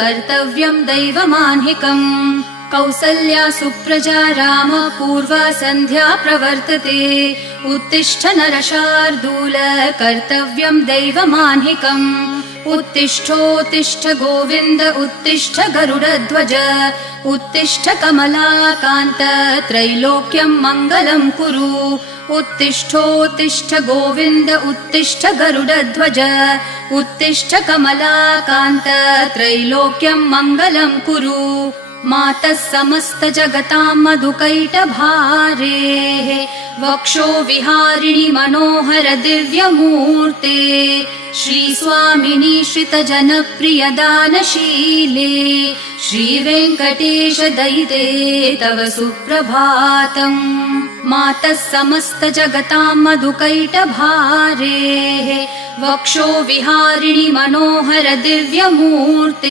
कर्तव्यं दैवमान्हिकम् कौसल्या सुप्रजा राम पूर्वा सन्ध्या प्रवर्तते उत्तिष्ठ नरशार्दूल कर्तव्यं दैवमान्हिकम् उत्तिष्ठोत्तिष्ठ गोविन्द उत्तिष्ठ गरुडध्वज उत्तिष्ठ कमलाकान्त त्रैलोक्यं मङ्गलं कुरु उत्तिष्ठोत्तिष्ठ गोविन्द उत्तिष्ठ गरुडध्वज उत्तिष्ठ कमलाकान्त त्रैलोक्यं मङ्गलं कुरु मातः समस्त जगतां मधुकैटभारेः वक्षो विहारिणि मनोहर दिव्यमूर्ते श्रीस्वामिनि श्रितजनप्रिय दानशीले श्रीवेङ्कटेश दयिते तव सुप्रभातम् मातः समस्त जगतां मधुकैटभारेः वक्षो विहारिणि मनोहर दिव्यमूर्ते